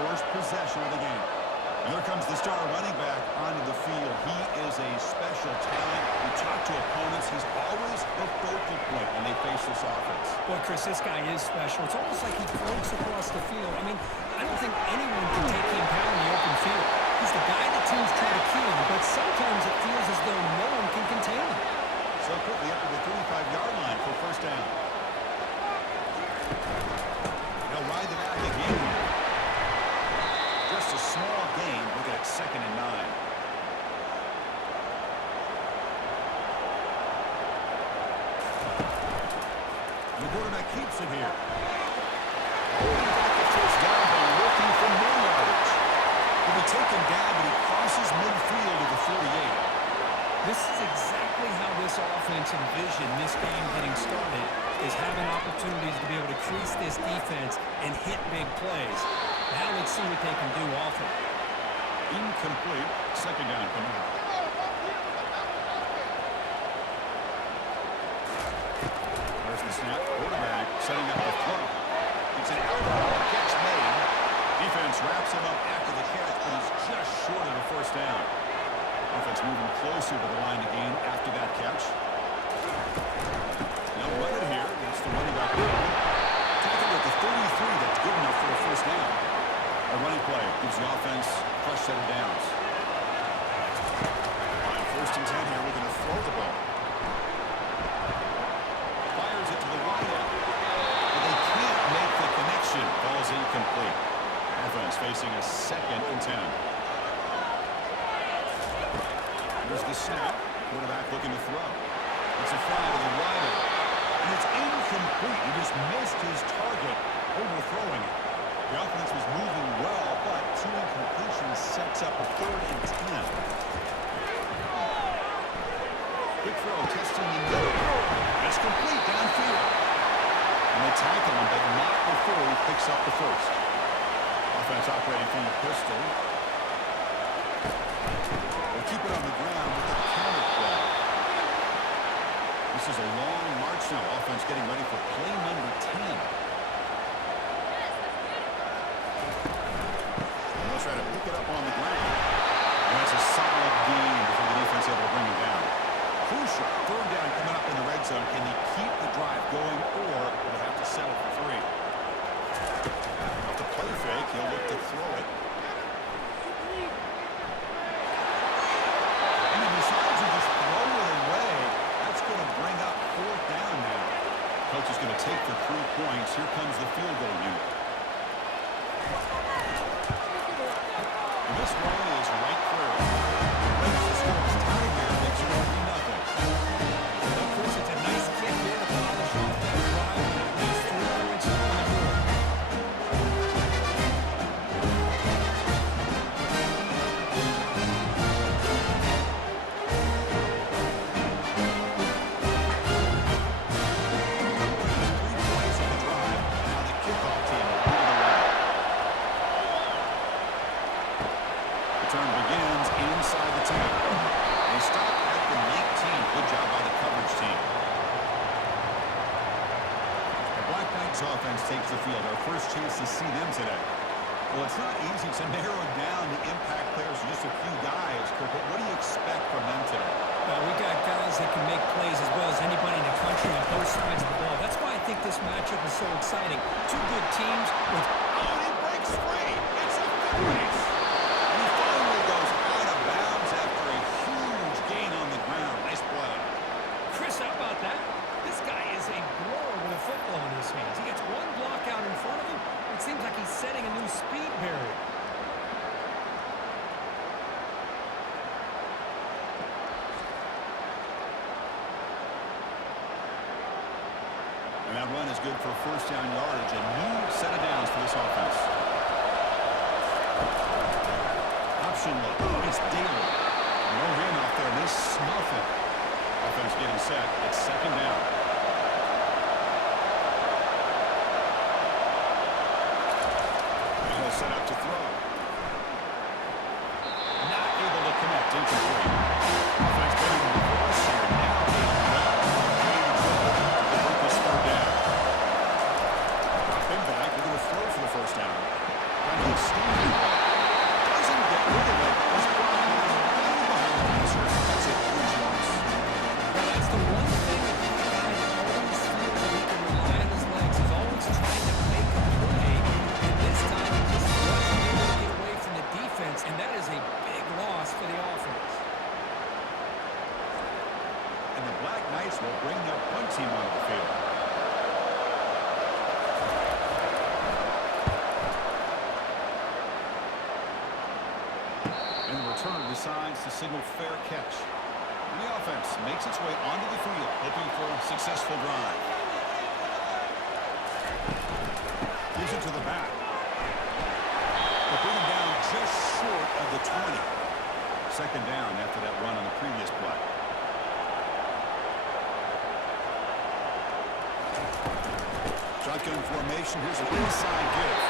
first possession of the game. And here comes the star running back onto the field. He is a special talent. You talk to opponents, he's always the focal point when they face this offense. Boy, Chris, this guy is special. It's almost like he floats across the field. I mean, I don't think anyone can take him down in the open field. He's the guy the teams try to key on, but sometimes it feels as though no one can contain him. So quickly up to the 35-yard line for first down. They'll ride the back again here. Just a small gain. Look at it, 2nd and 9. And the quarterback keeps it here. Oh, he got the first down by looking for more yardage. He'll be taken down, but he crosses midfield to the 48. This is exactly how this offense envisioned this game getting started, is having opportunities to be able to crease this defense and hit big plays. Now let's see what they can do off it. Incomplete. 2nd down coming out. There's the snap. Quarterback setting up the throw. It's an outball catch made. Defense wraps him up after the catch, but he's just short of the first down. Offense moving closer to the line to gain after that catch. Now run it here. It's the running back. Tackle at the 33. That's good enough for a first down. A running play gives the offense a fresh set of downs. On 1st and 10 here, we're going to throw the ball. Fires it to the wideout. But they can't make the connection. Ball's incomplete. Offense facing a 2nd and 10. Here's the snap. Quarterback looking to throw. It's a fly to the wideout. And it's incomplete. He just missed his target, overthrowing it. The offense was moving well, but 2 incompletions sets up a 3rd and 10. Quick throw, testing the middle. It's complete downfield. And they tackle him, but not before he picks up the first. Offense operating from the pistol. They'll keep it on the ground with the counter play. This is a long march now. Offense getting ready for play number 10. Try to pick it up on the ground. And that's a solid gain before the defense able to bring him down. Crucial. 3rd down coming up in the red zone. Can he keep the drive going, or will they have to settle for 3? Off the play fake, he'll look to throw it. And he decides to just throw it away. That's going to bring up 4th down now. Coach is going to take the 3 points. Here comes the field goal unit. This one is right through. Breaks the score's tie here, makes it 3-0. Well, Chris, it's a nice kick here to polish off that drive and at least 3 points on the board. Return begins inside the 10. They stop at the 19. Good job by the coverage team. The Black Knights offense takes the field. Our first chance to see them today. Well, it's not easy to narrow down the impact players to just a few guys, Kirk, but what do you expect from them today? Well, we got guys that can make plays as well as anybody in the country on both sides of the ball. That's why I think this matchup is so exciting. 2 good teams with... Oh, he breaks free. It's a good race. And he finally goes out of bounds after a huge gain on the ground. Nice play. Chris, how about that? This guy is a blower with a football in his hands. He gets one block out in front of him. It seems like he's setting a new speed barrier. And that run is good for first down yardage. A new set of downs for this offense. Option look. It's Daly. No handoff there. They snuff it. Offense getting set. It's second down. And he'll set up to throw. Not able to connect. Incomplete. Offense getting the cross here. Now being well. Way to go to convert this third down. Drop him back. We're going to throw for the first down. Trying to extend team onto the field. And the returner decides to signal fair catch. And the offense makes its way onto the field, hoping for a successful drive. Gives it to the back. But bring him down just short of the 20. Second down after that run on the previous play. Shotgun formation. Here's an inside give.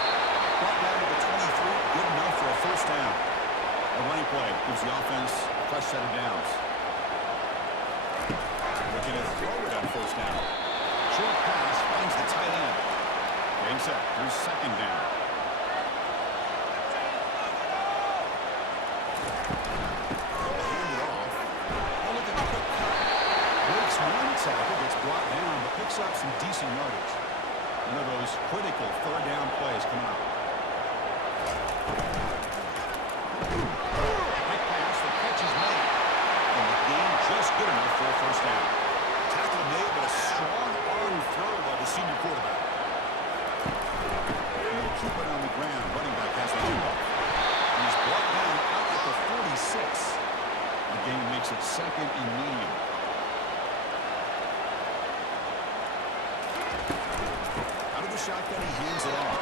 Brought down to the 23. Good enough for a first down. A running play gives the offense a fresh set of downs. Looking to throw it on first down. Short pass finds the tight end. Game set. Here's second down. Hand it off. Oh, look at the quick cut. Breaks one tackle, gets brought down, but picks up some decent yardage. One of those critical third down plays coming up. Quick pass, the catch is made. And the gain just good enough for a first down. Tackle made, but a strong arm throw by the senior quarterback. And they'll keep it on the ground. Running back has the handoff. And he's brought down out at the 46. The game makes it second and medium. Out of the shotgun, he hands it off.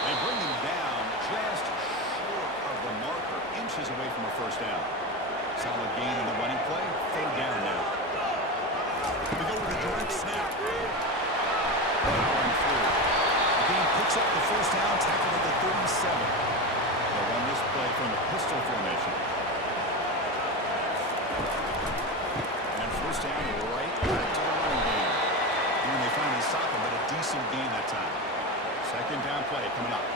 They bring him down just short of the marker, inches away from a first down. Solid gain in the running play. Third down now. We go with a direct snap. Powering through. The game picks up the first down, tackled at the 37. They'll run this play from the pistol formation. And first down right back to the running game. And they finally stop him, but a decent gain that time. Second down play coming up.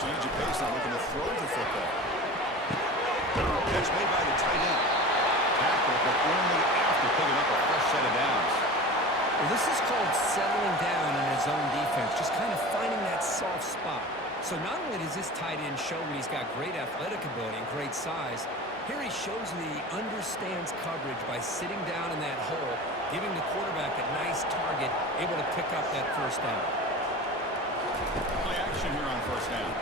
Change of pace, now looking to throw the football. Catch made by the tight end. Tackle, but only after picking up a fresh set of downs. Well, this is called settling down in his own defense, just kind of finding that soft spot. So not only does this tight end show that he's got great athletic ability and great size, here he shows that he understands coverage by sitting down in that hole, giving the quarterback a nice target, able to pick up that first down. Play action here on first down.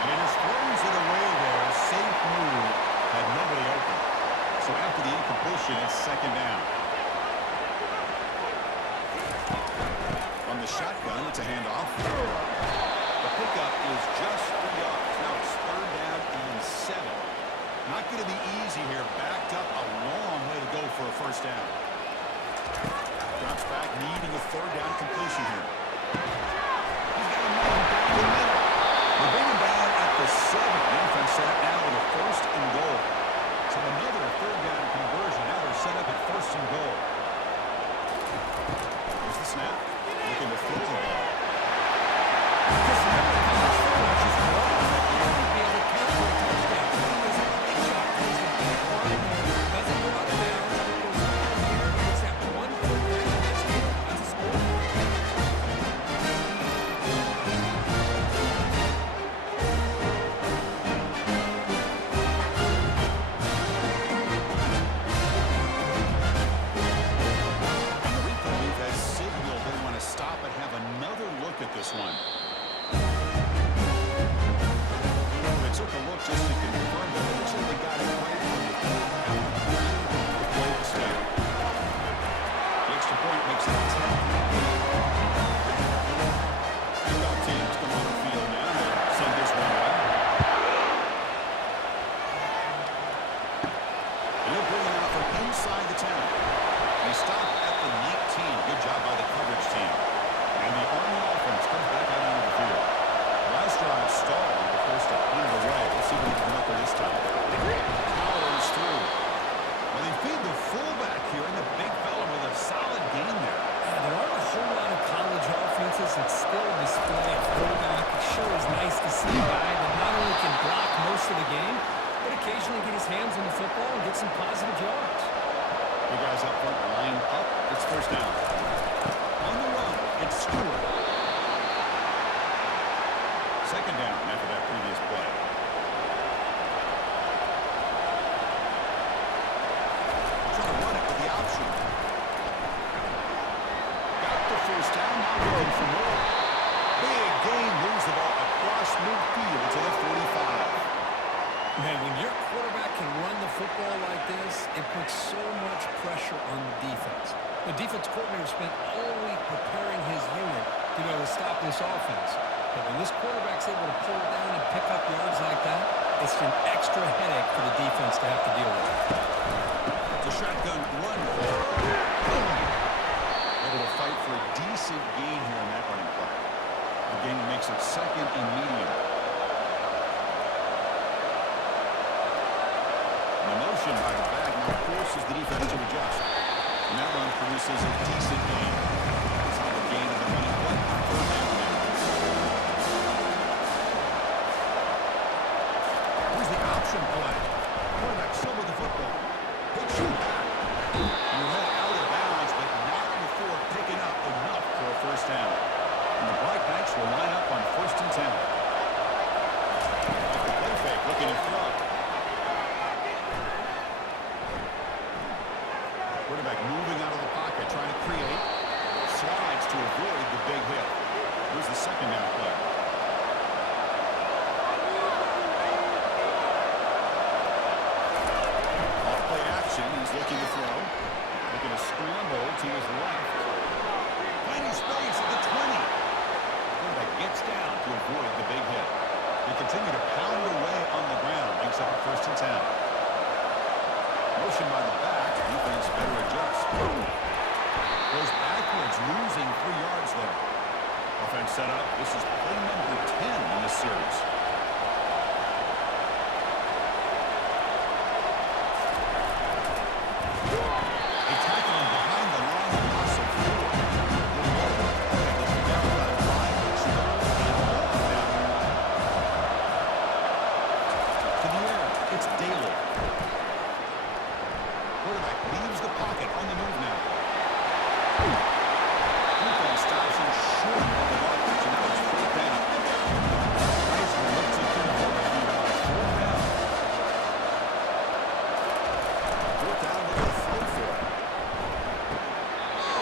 And he just throws it away there. Safe move. Had nobody open. So after the incompletion, it's second down. On the shotgun, it's a handoff. The pickup is just 3 yards. Now it's third down and 7. Not going to be easy here. Backed up a long way to go for a first down. Drops back, needing a third down completion here. He's got a man down the middle. They bring him down at the 7. The offense set up now with a first and goal. So another third down conversion. Now they're set up at first and goal. Here's the snap. Looking to throw the ball. This one. They took a look just to confirm that it looks like they got it right from the play to stay. The extra point makes it 10. Kickoff teams come on the field now. They send this one out. And they'll bring it out from inside the 10. They stop at the 19. Good job by the coverage team. And the Army offense comes back out onto the field. Last drive stalled with the first to punt it away. Let's see if we can come up with this time. Powers through. Well, they feed the fullback here, and the big fella with a solid gain there. Yeah, there aren't a whole lot of college offenses that still display a fullback. It sure is nice to see a guy that not only can block most of the game, but occasionally get his hands on the football and get some positive yards. You guys up front lined up. It's first down. On the run, it's Stewart. second down after that previous play. Trying to run it with the option. Got the first down, now looking for more. Big gain, moves the ball across midfield to the 45. Man, when your quarterback can run the football like this, it puts so much pressure on the defense. The defense coordinator spent all week preparing his unit to be able to stop this offense. But when this quarterback's able to pull it down and pick up yards like that, it's an extra headache for the defense to have to deal with. It's a shotgun run. Able to fight for a decent gain here in that running play. The gain makes it second and medium. The motion by the back now forces the defense to adjust. And that run produces a decent gain. It's not the gain of the running play. Third down now. Here's the option play. Quarterback still with the football. Big shoot back. You head out of bounds, but not before picking up enough for a first down. And the Black Knights will line up on 1st and 10. Off the play fake, looking to throw. Quarterback moving out of the pocket, trying to create. Slides to avoid the big hit. Here's the second down play. Off play action, he's looking to throw. Looking to scramble to his left. Finding space at the 20. Quarterback gets down to avoid the big hit. They continue to pound away on the ground. Makes up a 1st and 10. Motion by the back. Defense better adjust. Goes backwards, losing 3 yards there. Offense set up. This is play number 10 in this series. A tackle him behind the line of loss of 4. To the air, it's Daly. Quarterback leaves the pocket on the move now. Defense stops him short of the ball. So now it's 4th down. Heisler looks to convert here on 4th down. 4th down, looking to throw for it.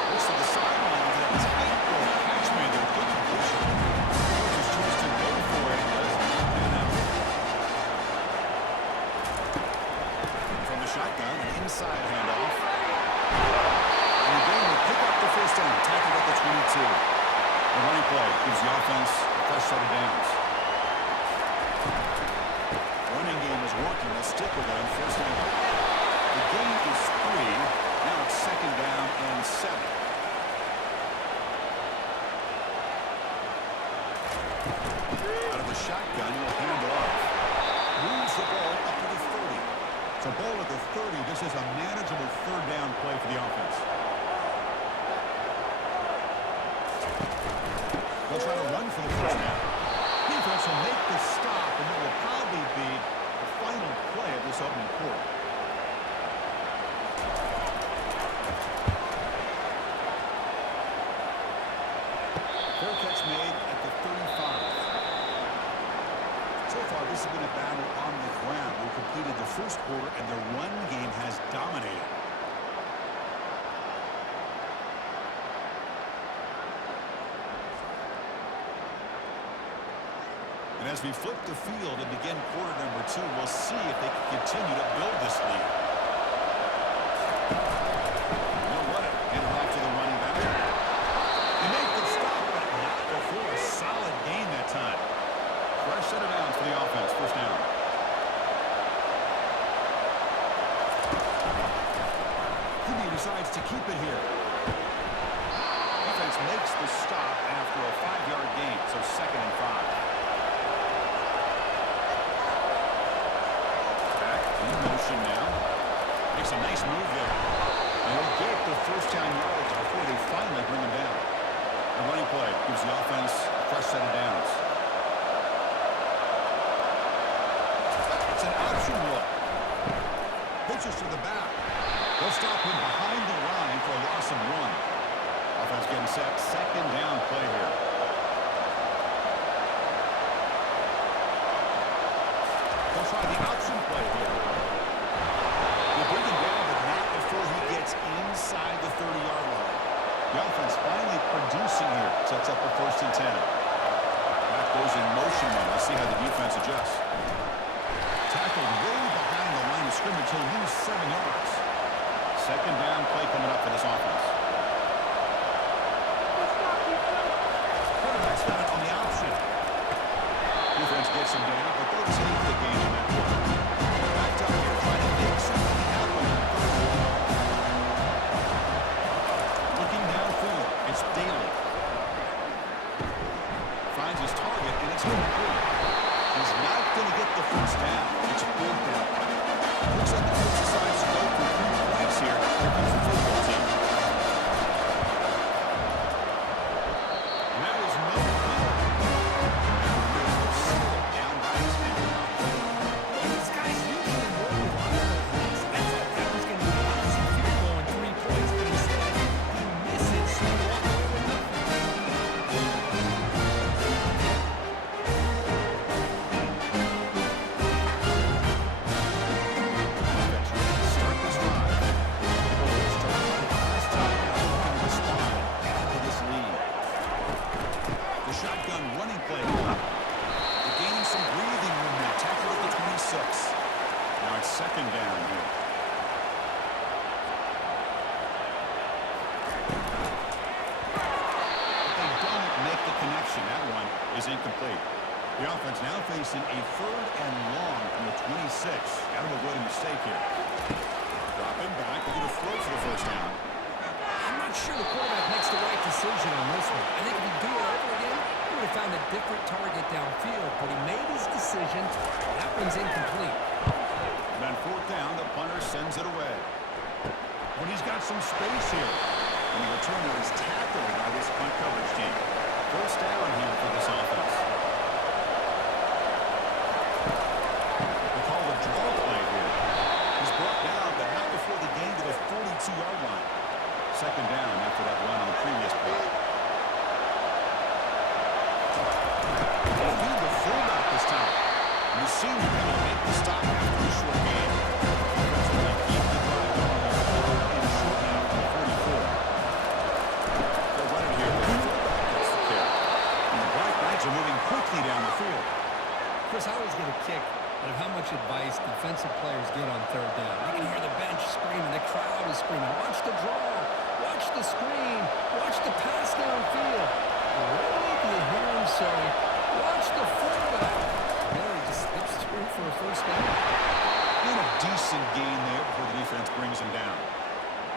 Looks to the sideline to that tight rope. Catchman there, good completion. Coach's choice to go for it does not pan out. From the shotgun, an inside handoff. And the game will pick up the first down, tackled at the 22. The running play gives the offense a fresh set of downs. Running game is working. Let's stick with it on 1st down. The gain is 3. Now it's 2nd down and 7. Out of the shotgun, he'll hand off. Moves the ball up to the 30. So ball at the 30. This is a manageable 3rd down play for the offense. They'll try to run for the first down. Defense will make the stop, and it will probably be the final play of this opening quarter. Fair catch made at the 35. So far, this has been a battle on the ground. We completed the first quarter, and their run game has dominated. And as we flip the field and begin quarter number 2, we'll see if they can continue to build this lead. They'll run it. Hand it off to the running back. They make the stop, but not before a solid gain that time. Fresh set of downs for the offense. First down. QB decides to keep it here. Defense makes the stop after a 5-yard gain, so 2nd and 5. Motion now. Makes a nice move there. And he'll get the first down yards before they finally bring him down. The running play gives the offense a fresh set of downs. It's an option look. Pitches to the back. They'll stop him behind the line for a loss of 1. Offense getting set. 2nd down play here. They'll try the option play here. They bring him down, but not before he gets inside the 30-yard line. The offense finally producing here. Sets up a 1st and 10. That goes in motion now. Let's see how the defense adjusts. Tackled way behind the line of scrimmage. He'll lose 7 yards. 2nd down play coming up for this offense. Quarterback's got it on the option. Defense gets him down, but they'll take the game on that one. Backed up here, trying to make something happen. Looking downfield, it's Daly. Finds his target, and it's complete. He's not going to get the first down. It's 4th down. Looks like the coach decides to go for 3 points here. Here comes the football team. And that is no good. Down by 10. These guys usually work with things. I thought that was going to be an easy field goal in 3 points, but instead he misses, so they walk away with nothing. Start this drive. Last time now looking to respond to this lead. The shotgun running play. They're gaining some breathing room now. Tackle at the 26. Now it's 2nd down here. But they don't make the connection. That one is incomplete. The offense now facing a 3rd and long from the 26. Got to avoid a mistake here. Dropping back. They're going to throw for the 1st down. I'm not sure the quarterback makes the right decision on this one. I think if he'd do it over again, he would have found a different target downfield, but he made his decision. That one's incomplete. And then 4th down, the punter sends it away. When he's got some space here. And the returner is tackled by this punt coverage team. 1st down here for this offense. They call the draw play here. He's brought down, but not before the gain to the 42-yard line. 2nd down after that run on the previous play. They feed the fullback this time. And the senior able to make the stop after a short game. Offense will now keep the drive going here. 4th and short now from the 44. They're running here. The fullback gets the carry. And the Black Knights are moving quickly down the field. Chris, I always get a kick out of how much advice defensive players get on 3rd down. You can hear the bench screaming, the crowd is screaming, watch the draw, watch the screen, watch the pass downfield. Rarely do you hear him say, watch the fullback. There he just slips through for a 1st down. And a decent gain there before the defense brings him down.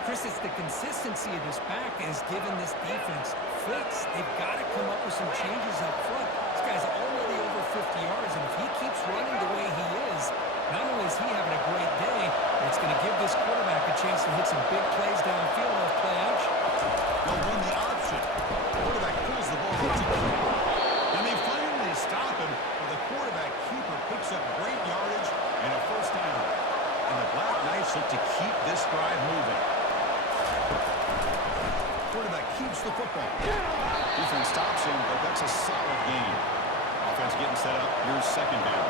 Chris, it's the consistency of this back that has given this defense fits. They've got to come up with some changes up front. This guy's already over 50 yards, and if he keeps running the way he is, not only is he having a great day, but it's going to give this quarterback a chance to hit some big plays downfield off play action. They'll run the option. The quarterback pulls the ball into keeper. And they finally stop him, but the quarterback keeper picks up great yardage and a 1st down. And the Black Knights look to keep this drive moving. Quarterback keeps the football. Defense stops him, but that's a solid gain. Offense getting set up. Here's 2nd down.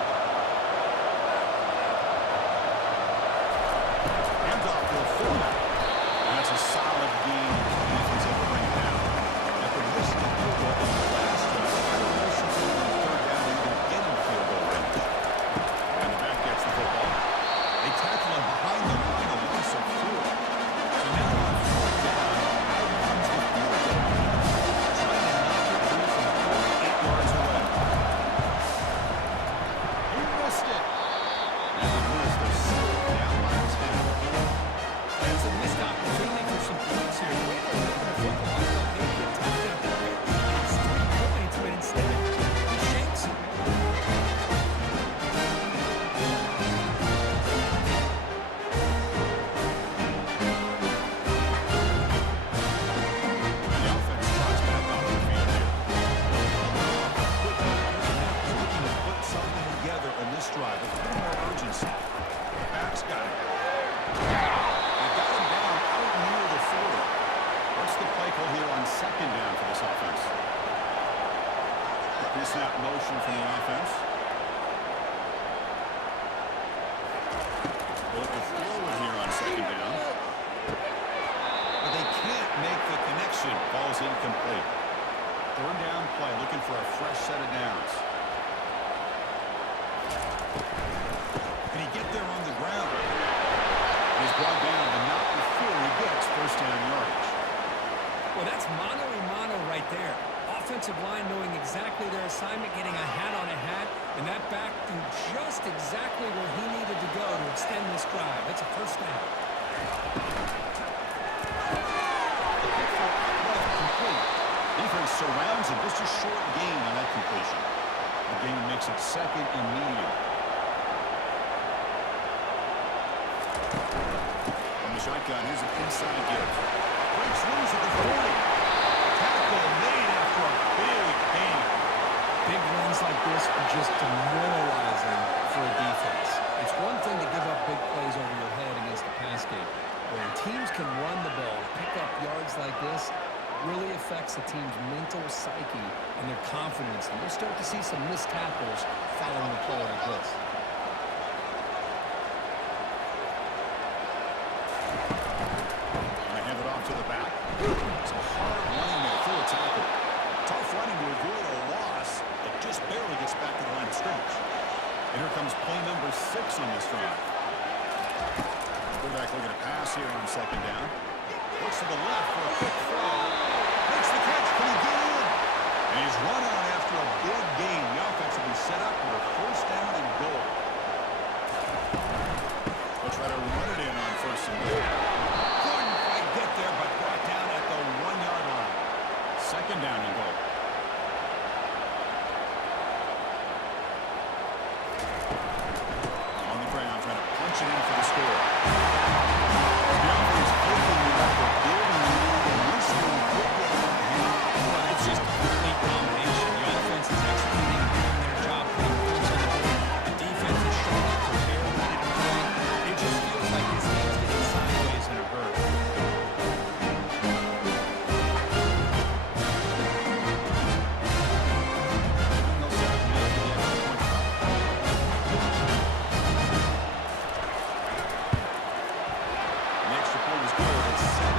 Handoff to the fullback. And that's a solid gain. Defense able to bring it down. After missing the field goal in the last drive, I don't know if on 3rd down they even get in field goal range. And the back gets the football. They tackle him behind the line, a loss of 4. So now on 4th down, out comes the field goal. Trying to knock it through from 48 yards away. He missed it. And the Bulls, they're still down by 10. That's a missed opportunity for some points here. The way they're moving the football, I thought maybe a touchdown. It's 3 points, but instead he shakes it. The offense tries back on the field here. Looking to put something together in this drive with a little more urgency. Back's got it. They got him down out near the 40. What's the play call here on 2nd down for this offense? Pre-snap motion from the offense. Third down play, looking for a fresh set of downs. Can he get there on the ground? He's brought down, but not before he gets first down yardage. Well, that's mano-a-mano right there. Offensive line knowing exactly their assignment, getting a hat on a hat, and that back threw just exactly where he needed to go to extend this drive. That's a first down. Complete. Defense surrounds him. Just a short gain on that completion. The gain makes it second and medium. On the shotgun, here's an inside give. Breaks loose at the 40. Tackle made after a big gain. Big runs like this are just demoralizing for a defense. It's one thing to give up big plays over your head against the pass game. When teams can run the ball, pick up yards like this, really affects the team's mental psyche and their confidence. And you'll start to see some missed tackles following a play like this. And they hand it off to the back. It's a hard running there for a tackle. Tough running to avoid a loss that just barely gets back to the line of scrimmage. And here comes play number 6 on this drive. Quarterback looking to pass here on second down. Looks to the left for a quick throw. Makes the catch. Can he get in? And he's run on after a big gain. The offense will be set up for a first down and goal. They'll try to run it in on first and goal. Couldn't quite get there, but brought down at the 1-yard line. Second down and goal. On the ground, trying to punch it in for the score. The offense flipping it up, they're building the lead, and this one could get out of hand. Well, it's just complete domination. The offense is executing and doing their job, putting points on the board. The defense is sharp, prepared, ready to play. It just feels like this game's getting sideways in a hurry. And they'll set up now for the extra point. The extra point is good. It's 17.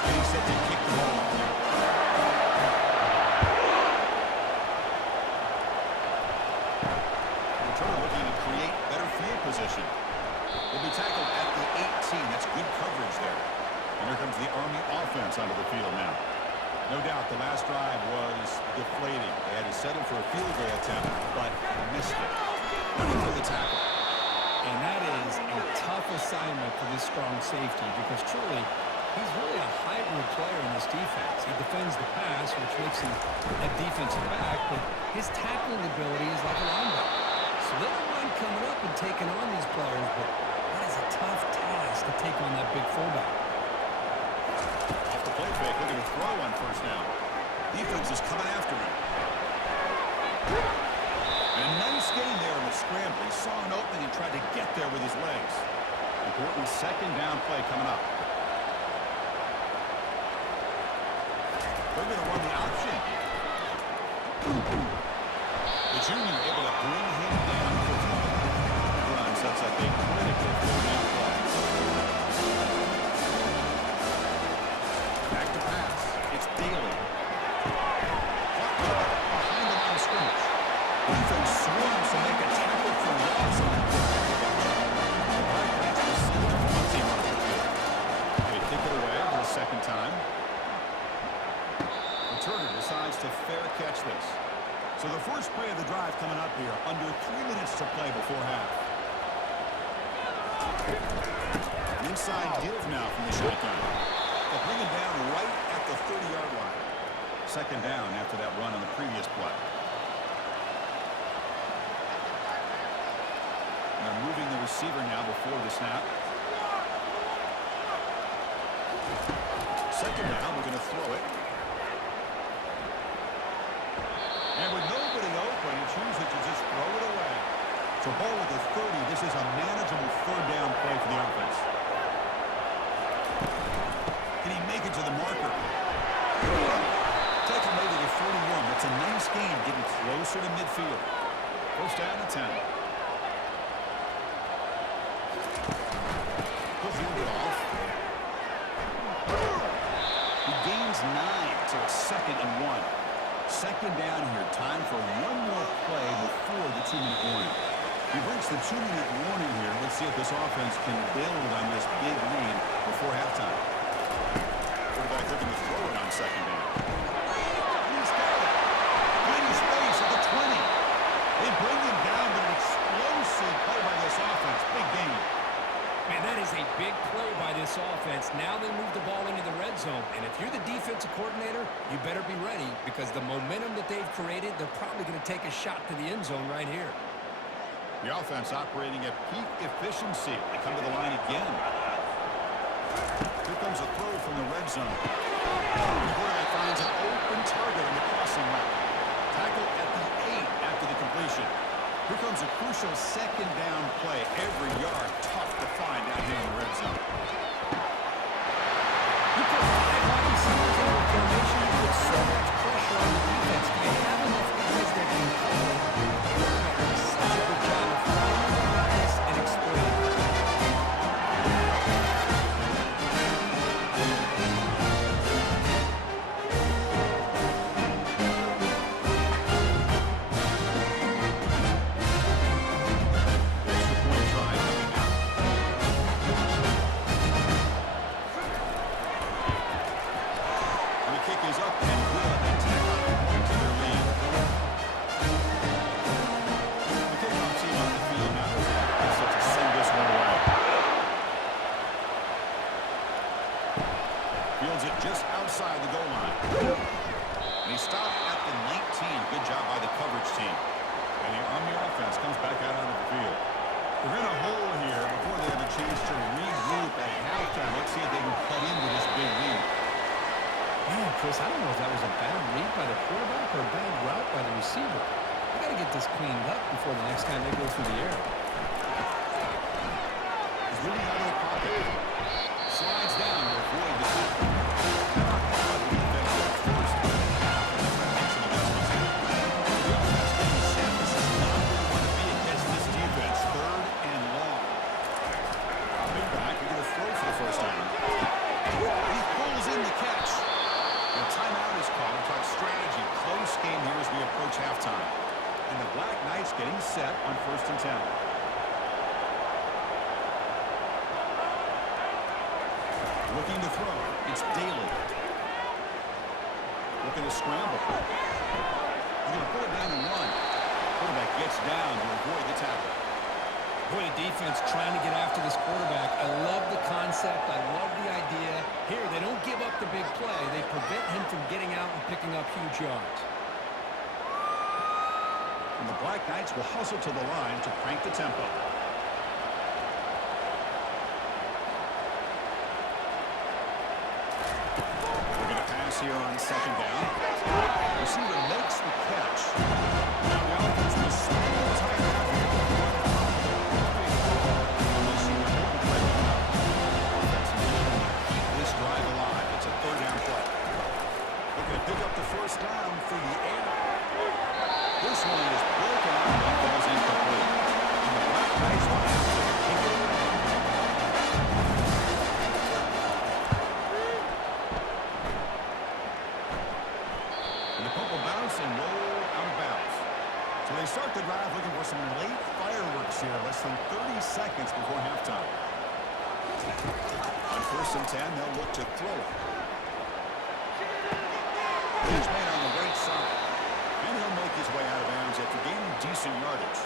And he's set to kick the ball off here. Returner looking to create better field position. Will be tackled at the 18. That's good coverage there. And here comes the Army offense onto the field now. No doubt the last drive was deflating. They had to settle for a field goal attempt, but missed it. Looking for the tackle. And that is a tough assignment for this strong safety because truly, he's really a hybrid player in this defense. He defends the pass, which makes him a defensive back, but his tackling ability is like a linebacker. So they don't mind coming up and taking on these players, but that is a tough task to take on that big fullback. Off the play fake, looking to throw on first down. Defense is coming after him. And a nice gain there in the scramble. He saw an opening and tried to get there with his legs. Important second down play coming up. They're going to run the option. The junior able to bring him down quickly. That run sets up a critical third down play. Back to pass. It's Daly. Behind the line of scrimmage. Defense swarms to make a tackle for loss on that play. All right, that's the center of the team on the field. They kick it away for the second time. Returner decides to fair catch this. So the first play of the drive coming up here. Under 3 minutes to play before half. An inside give now from the shotgun. They'll bring him down right at the 30-yard line. Second down after that run on the previous play. And they're moving the receiver now before the snap. Second down, we're going to throw it. And with nobody open, he chooses to just throw it away. So ball with the 30. This is a manageable third down play for the offense. Can he make it to the marker? Takes him over to 41. That's a nice gain, getting closer to midfield. First down and 10. He'll hand it off. He gains 9. It's 2nd and 1. 2nd down here. Time for one more play before the 2-minute warning. We've reached the 2-minute warning here. Let's see if this offense can build on this big lead before halftime. Quarterback looking to throw it on 2nd down. And he's got it. Finding space at the 20. They bring him down, but an explosive play by this offense. Big game. Man, that is a big play by this offense. Now they move the ball into the red zone. And if you're the defensive coordinator, you better be ready because the momentum that they've created, they're probably going to take a shot to the end zone right here. The offense operating at peak efficiency. They come to the line again. Here comes a throw from the red zone. The quarterback finds an open target on the crossing route. Tackle at the 8 after the completion. Here comes a crucial 2nd down play. Every yard tough to find down here in the red zone. You put 5 wide receivers in a formation, you put so much pressure on the defense. Do you have enough guys that can cover? Such a good job of finding the weakness and exploiting it. Extra point try coming out. And the kick is up and good. They tack on a point to their lead. The kickoff team on the field now is set to send this one away. Fields it just outside the goal line. And he stopped at the 19. Good job by the coverage team. And the Army offense comes back out onto the field. They're in a hole here before they have a chance to regroup at halftime. Let's see if they can cut into this big lead. Man, Chris, I don't know if that was a bad read by the quarterback or a bad route by the receiver. They got to get this cleaned up before the next time they go through the air. He's moving out of the pocket. Slides down to avoid the tackle. Cannot call out the defense at first and a half. That's an adjustment. The offense getting set. This is not where you want to be against this defense. 3rd and long. Big back. We're going to throw for the first time. He pulls in the catch. And a timeout is called. We talk strategy. Close game here as we approach halftime. And the Black Knights getting set on 1st and 10. Looking to throw. It's Daly. Looking to scramble. He's going to put it down and run. Quarterback gets down to avoid the tackle. Boy, the defense trying to get after this quarterback. I love the concept. I love the idea. Here, they don't give up the big play. They prevent him from getting out and picking up huge yards. And the Black Knights will hustle to the line to crank the tempo. We're going to pass here on 2nd down. Receiver makes the catch. Now the offense will spend the time out here. Keep this drive alive. It's a 3rd down play. Looking to pick up the 1st down through the air. This one is broken up and falls incomplete. And the Black Knights will have to kick it away. And the puck will bounce and roll out of bounds. So they start the drive looking for some late fireworks here, less than 30 seconds before halftime. On 1st and 10, they'll look to throw it. He's made on the right side. And he'll make his way out of bounds after gaining decent yardage.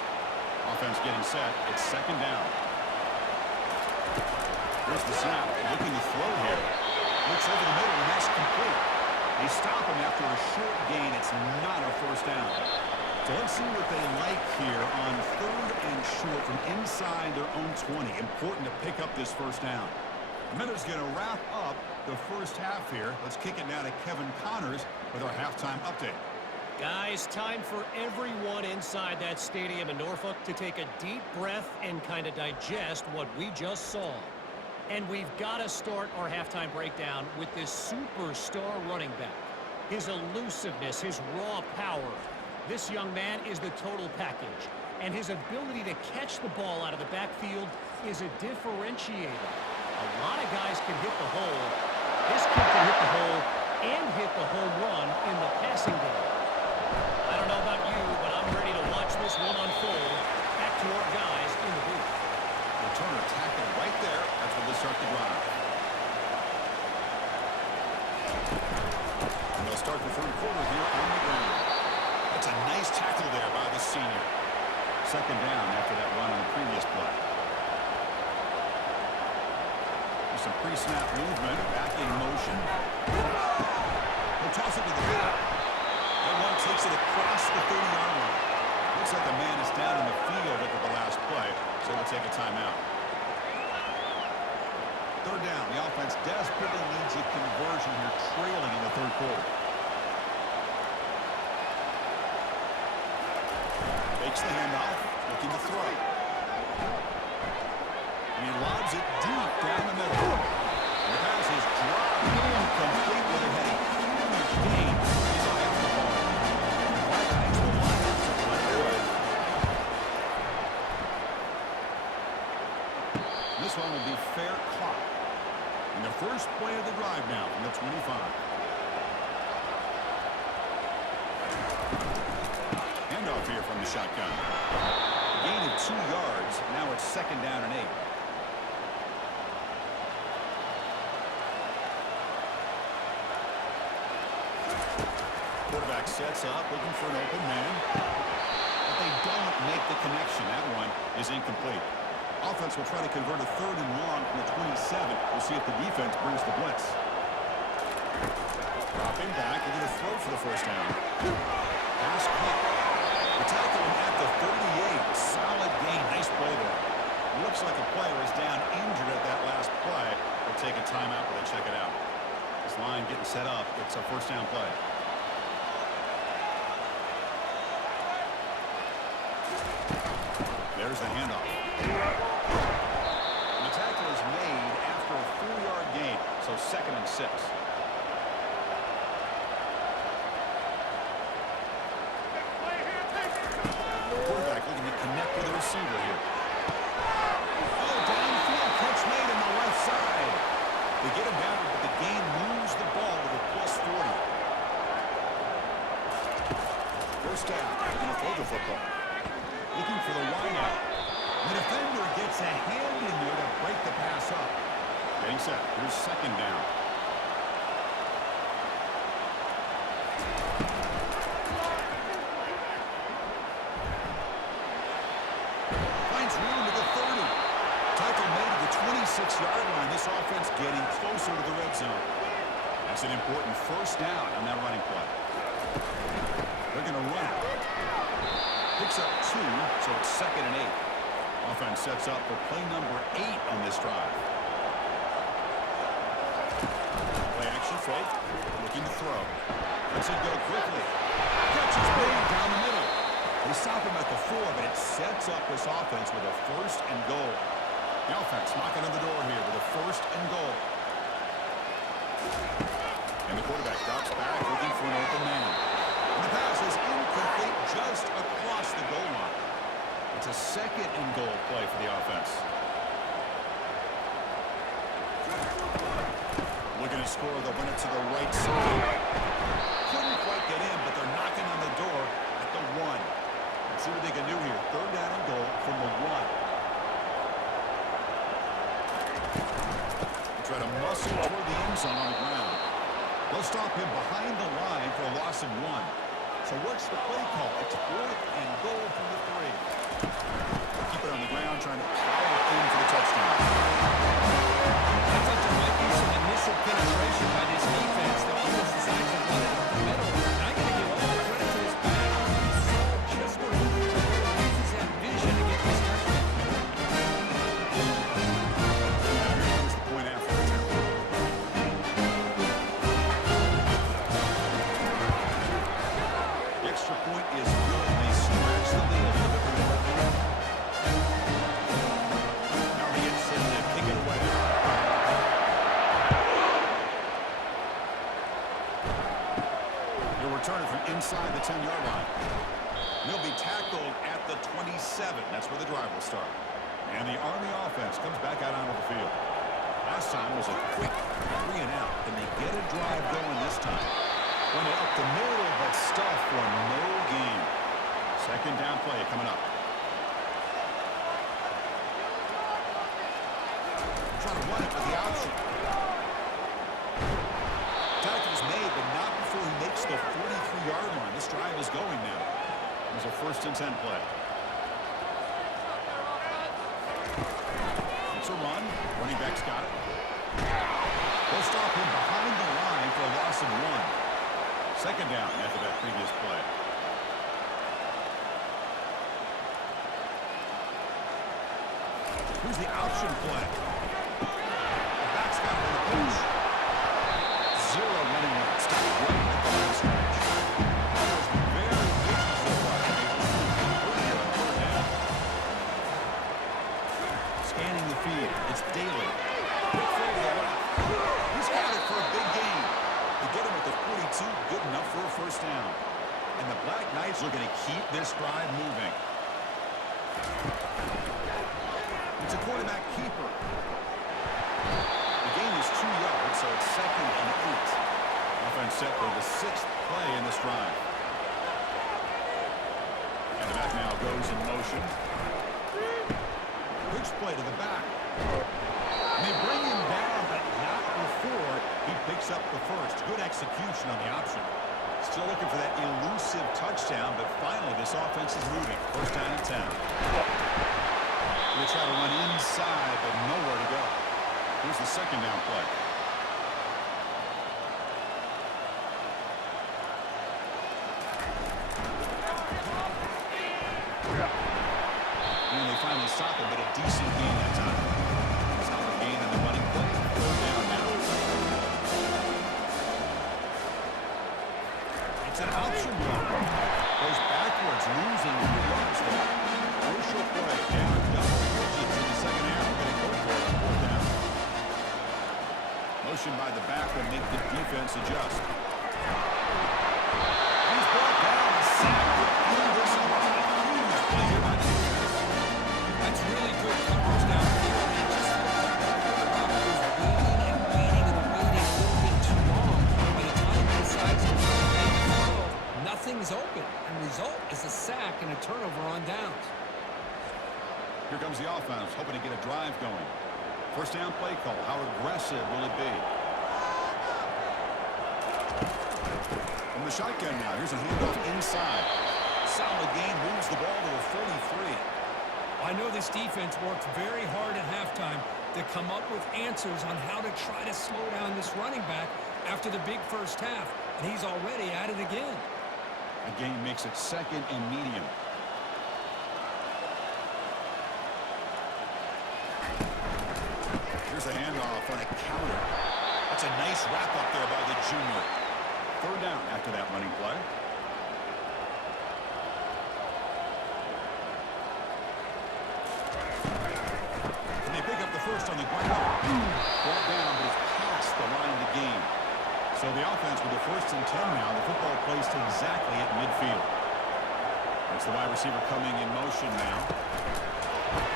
Offense getting set. It's 2nd down. Here's the snap. Looking to throw here. Looks over the middle, and that's complete. They stop him after a short gain. It's not a 1st down. So let's see what they like here on 3rd and short from inside their own 20. Important to pick up this 1st down. The Miners going to wrap up the 1st half here. Let's kick it now to Kevin Connors with our halftime update. Guys, time for everyone inside that stadium in Norfolk to take a deep breath and kind of digest what we just saw. And we've got to start our halftime breakdown with this superstar running back. His elusiveness, his raw power. This young man is the total package. And his ability to catch the ball out of the backfield is a differentiator. A lot of guys can hit the hole. This kid can hit the hole and hit the home run in the passing game. I don't know about you, but I'm ready to watch this one unfold. Back to our guys in the booth. Returner tackle right there. That's where they start the drive. And they'll start the third quarter here on the ground. That's a nice tackle there by the senior. Second down after that run on the previous play. There's some pre-snap movement, back in motion. He'll toss it to the middle. That one takes it across the 30-yard line. Looks like the man is down in the field after the last play, so we'll take a timeout. Third down. The offense desperately needs a conversion here, trailing in the third quarter. Takes the handoff, looking to throw. And he lobs it deep down the middle. And the pass is dropped incomplete, but it had a huge gain. He's eye on the ball. Right back to the line to run it away. This one will be fair caught. And the first play of the drive now from the 25. Handoff here from the shotgun. Gain of 2 yards. Now it's second down and 8. Quarterback sets up, looking for an open man. But they don't make the connection. That one is incomplete. Offense will try to convert a third and long from the 27. We'll see if the defense brings the blitz. Dropping back, they're going to throw for the first down. Pass caught. The tackle him at the 38. Solid gain. Nice play there. Looks like a player is down injured at that last play. We'll take a timeout while they check it out. This line getting set up. It's a first down play. There's the handoff. And the tackle is made after a 4-yard gain, so second and 6. Quarterback looking to connect with the receiver here. Oh, downfield catch made on the left side. They get him down, but the gain moves the ball to the +40. First down. They're going to throw the football. Looking for the wideout. The defender gets a hand in there to break the pass up. Getting set. Here's second down. Finds room to the 30. Tackle made to the 26-yard line. This offense getting closer to the red zone. That's an important first down on that running play. They're going to run it. Picks up 2, so it's second and 8. Offense sets up for play number 8 on this drive. Play action fake. Looking to throw. Lets it go quickly. Catch is made down the middle. They stop him at the 4, but it sets up this offense with a first and goal. The offense knocking on the door here with a first and goal. And the quarterback drops back looking for an open man. And the pass is incomplete just across the goal line. It's a second and goal play for the offense. Looking to score, they'll run it to the right side. Couldn't quite get in, but they're knocking on the door at the 1. Let's see what they can do here. Third down and goal from the 1. They try to muscle toward the end zone on the ground. They'll stop him behind the line for a loss of 1. So what's the play call? It's fourth and goal from the 3. Keep it on the ground, trying to power in for the touchdown. I thought there might be some initial penetration by this defense. The offense decides to run it up the middle. And I'm going to give all the credit to his back. He saw just where he uses that vision to get this touchdown. Here's the point after the attempt. Extra point is good. They stretch the lead a little bit more. Now he gets set to kick it away. He'll return it from inside the 10-yard line. He'll be tackled at the 27. That's where the drive will start. And the Army offense comes back out onto the field. Last time was a quick 3 and out. Can they get a drive going this time? Run it up the middle, but stuff for no gain. Second down play coming up. Trying to run it with the option. Tackle's made, but not before he makes the 43-yard line. This drive is going now. There's a 1st and 10 play. It's a run. Running back's got it. They'll stop him behind the line for a loss of 1. Second down after that previous play. Here's the option play. The back's got it on the pitch. 0 running routes. Stop right at the line stretch. Almost very busy so far. Third down. Scanning the field. It's Daly. Quick throw to the left. He's got it for a big gain. They get him at the 42. Good enough for a 1st down. And the Black Knights are going to keep this drive moving. It's a quarterback keeper. The gain is 2 yards, so it's 2nd and 8. Offense set for the 6th play in this drive. And the back now goes in motion. Pitch play to the back. And they bring him down, but not before he picks up the 1st. Good execution on the option. Still looking for that elusive touchdown, but finally this offense is moving. 1st down and 10. They try to run inside, but nowhere to go. Here's the 2nd down play. And they finally stop it, but a decent gain that time. Solid gain on the running play. 3rd down now. It's an option block. Goes backwards, losing 3 yards there. Crucial play. Down double digits in the 2nd half. Going to go for it on 4th down. Motion by the back will make the defense adjust. He's brought down. A sack will end this alive. Huge play here by the defense. That's really good coverage down here. It just looked like the quarterback was waiting and waiting and waiting a little bit too long. By the time he decides to make the throw, nothing's open. And the result is a sack and a turnover on downs. Here comes the offense, hoping to get a drive going. 1st down play call. How aggressive will it be? From the shotgun now. Here's a handoff inside. Solid gain, moves the ball to a 43. I know this defense worked very hard at halftime to come up with answers on how to try to slow down this running back after the big 1st half, and he's already at it again. A gain makes it 2nd and medium. Here's a handoff on a counter. That's a nice wrap up there by the junior. 3rd down after that running play. And they pick up the 1st on the ground. Brought down, but it's past the line to gain. So the offense with the 1st and 10 now. The football placed exactly at midfield. That's the wide receiver coming in motion now.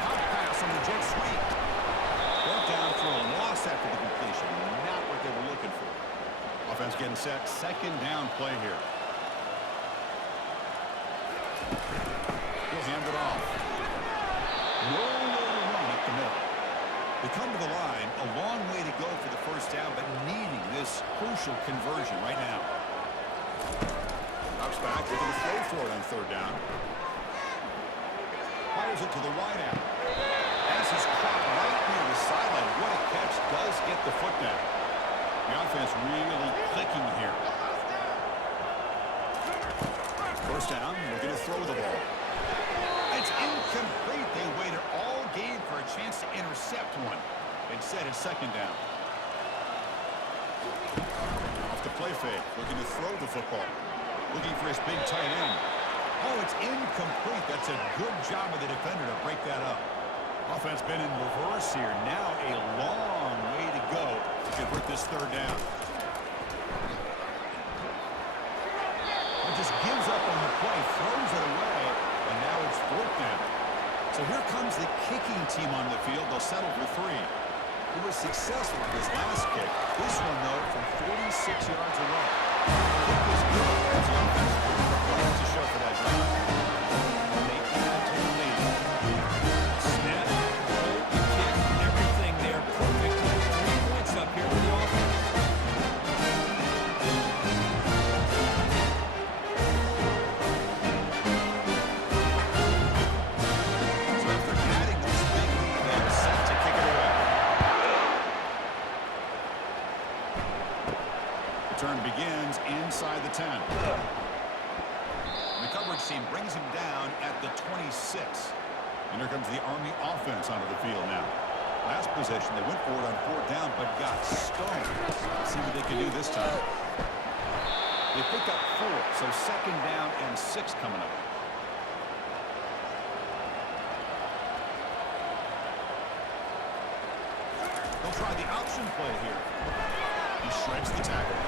Hot pass on the jet sweep. Brought down for a loss after the completion. Not what they were looking for. Offense getting set. 2nd down play here. He'll hand it off. No run up the middle. They come to the line. A long way to go for the 1st down, but needing this crucial conversion right now. Drops back. They're going to throw for it on 3rd down. Fires it to the wide out. Pass is caught right near the sideline. What a catch. Does get the foot down. The offense really clicking here. 1st down. Looking to throw the ball. It's incomplete. They waited all game for a chance to intercept one. Instead, it's 2nd down. Off the play fake. Looking to throw the football. Looking for his big tight end. Oh, it's incomplete. That's a good job of the defender to break that up. Offense been in reverse here. Now a long way to go to convert this 3rd down. It just gives up on the play, throws it away, and now it's 4th down. So here comes the kicking team on the field. They'll settle for 3. He was successful with his last kick. This one, though, from 46 yards away. The kick is good as the offense has to show for that drive. They add to the lead. Snap, hold, the kick, everything there perfect. 3 points up here for the offense. So after adding this big lead, they're set to kick it away. The turn begins inside the 10. The coverage team brings him down at the 26. And here comes the Army offense onto the field now. Last possession, they went for it on 4th down, but got stoned. Let's see what they can do this time. They picked up 4, so 2nd down and 6 coming up. They'll try the option play here. He shreds the tackle.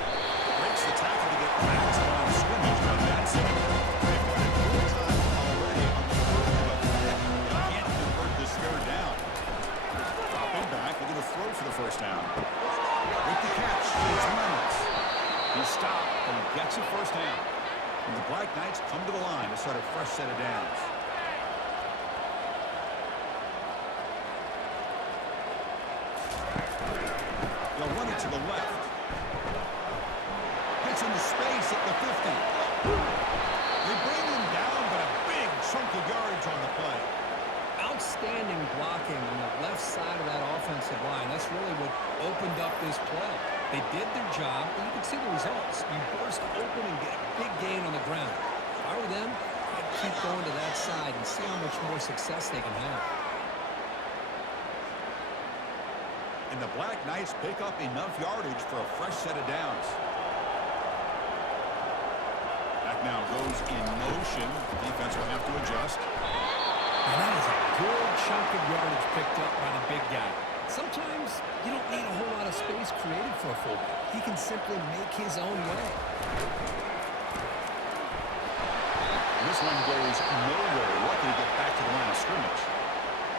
Breaks the tackle to get back to the line of scrimmage, but that's it. They've got it full time already on the 3rd and a 5th. They can't convert this 3rd down. Dropping back, looking to throw for the 1st down. With the catch, it's Reynolds. He stopped, and he gets a 1st down. And the Black Knights come to the line to start a fresh set of downs. They'll run it to the left. Gets into space at the 50. They bring him down, but a big chunk of yardage on the play. Outstanding blocking on the left side of that offensive line. That's really what opened up this play. They did their job, and you can see the results. You burst open and get a big gain on the ground. If I were them, I'd keep going to that side and see how much more success they can have. And the Black Knights pick up enough yardage for a fresh set of downs. Back now goes in motion. Defense will have to adjust. And that is a good chunk of yardage picked up by the big guy. Sometimes you don't need a whole lot of space created for a fullback. He can simply make his own way. This one goes nowhere. Lucky to get back to the line of scrimmage.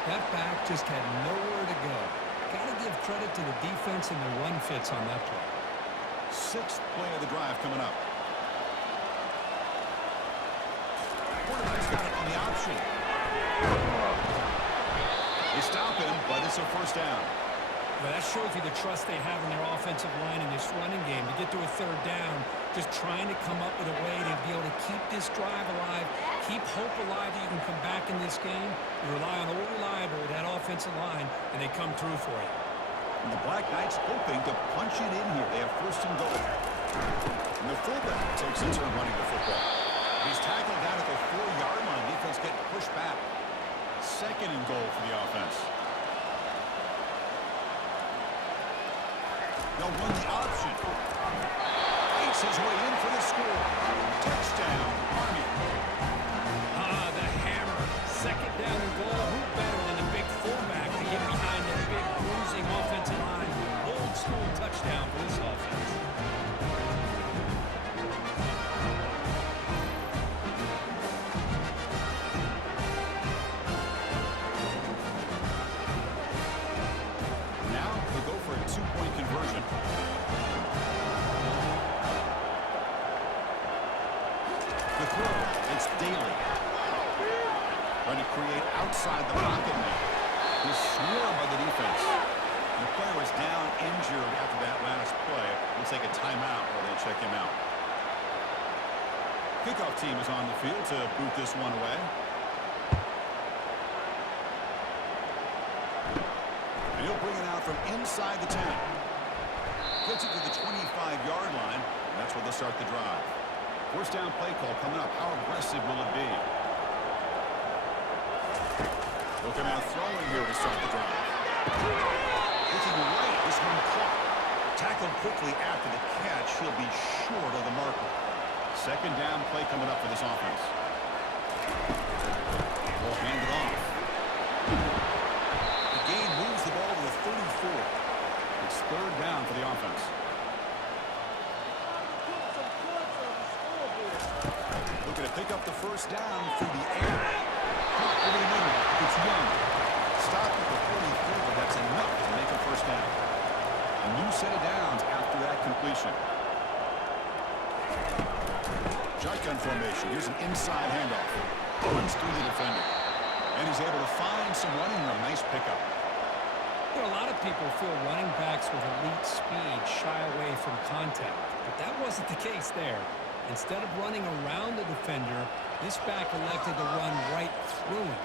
That back just had nowhere to go. Got to give credit to the defense and the run fits on that play. 6th play of the drive coming up. Quarterback's got it on the option. They stop him, but it's a 1st down. Well, that shows you the trust they have in their offensive line in this running game. To get to a 3rd down, just trying to come up with a way to be able to keep this drive alive, keep hope alive that you can come back in this game. You rely on old reliable, that offensive line, and they come through for you. And the Black Knights hoping to punch it in here. They have 1st and goal. And the fullback takes a turn running the football. He's tackled down at the 4-yard line. Defense getting pushed back. 2nd and goal for the offense. They'll run the option. Fights his way in for the score. Touchdown, Army. The hammer. 2nd down and goal. Who better than the big fullback to get behind that big bruising offensive line? Old school touchdown for this offense. Now they go for a 2-point conversion. The throw, it's Daly. Trying to create outside the pocket now. He's swarmed by the defense. The player was down injured after that last play. We'll take a timeout while they check him out. Kickoff team is on the field to boot this one away. And he'll bring it out from inside the 10. Gets it to the 25-yard line. And that's where they'll start the drive. 1st down play call coming up. How aggressive will it be? Looking at throwing here to start the drive. Looking right, this one caught. Tackled quickly after the catch. He'll be short of the marker. 2nd down play coming up for this offense. Will hand it off. The gain moves the ball to the 34. It's 3rd down for the offense. Looking to pick up the 1st down through the air. Caught over the middle. It's Young. Stopped at the 44, but that's enough to make a 1st down. Here's an inside handoff. Runs through the defender. And he's able to find some running room. Nice pickup. You know, a lot of people feel running backs with elite speed shy away from contact, but that wasn't the case there. Instead of running around the defender, this back elected to run right through him.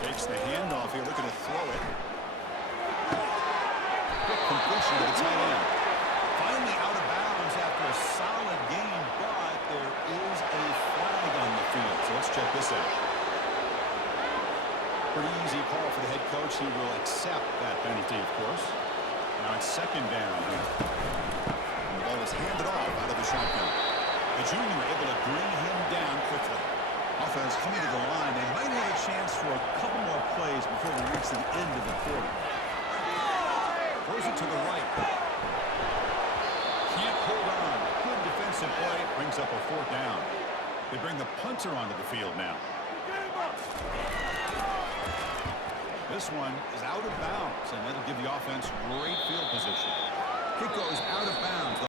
Takes the handoff here, looking to throw it. Quick completion to the tight end. Finally out of bounds after a solid game, but there is a flag on the field. So let's check this out. Pretty easy call for the head coach. He will accept that penalty, of course. Now it's second down here. And the ball is handed off out of the shotgun. The junior able to bring him down quickly. Offense coming to the line. They might have a chance for a couple more plays before we reach the end of the quarter. Throws it to the right. Can't hold on. Good defensive play. Brings up a fourth down. They bring the punter onto the field now. This one is out of bounds, and that'll give the offense great field position. Kick goes out of bounds.